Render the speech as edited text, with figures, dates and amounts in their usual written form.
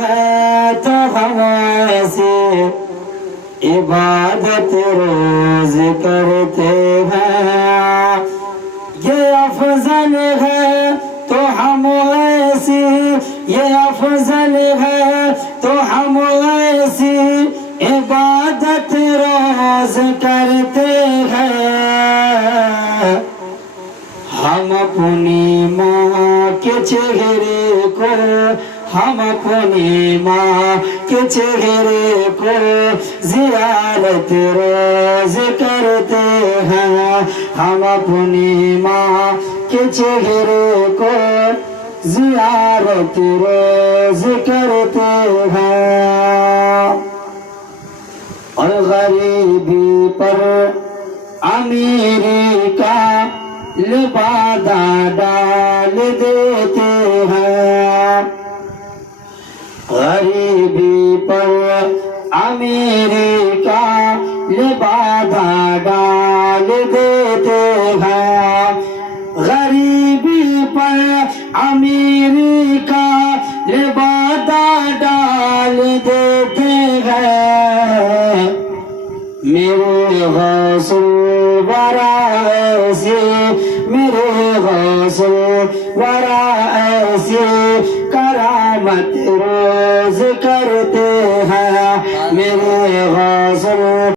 है तो हम ऐसे इबादत रोज करते हैं, ये अफजल है तो हम ऐसी, ये अफजल है तो हम ऐसी इबादत रोज करते हैं। हम अपनी माँ के चेहरे को, हम अपनी माँ के चेहरे को ज़ियारत रोज करते हैं। हम अपनी माँ के चेहरे को ज़ियारत रोज करते हैं। और गरीबी पर अमीरी का लिबादा डाल देते हैं। गरीबी पर अमीरी का लिबादा डाल देते हैं। गरीबी पर अमीरी का लिबादा डाल देते हैं। मेरे गौसुल वरा ऐसे, मेरे गौसुल वरा ऐसे करामत रोज करते हैं। मेरे गौसुल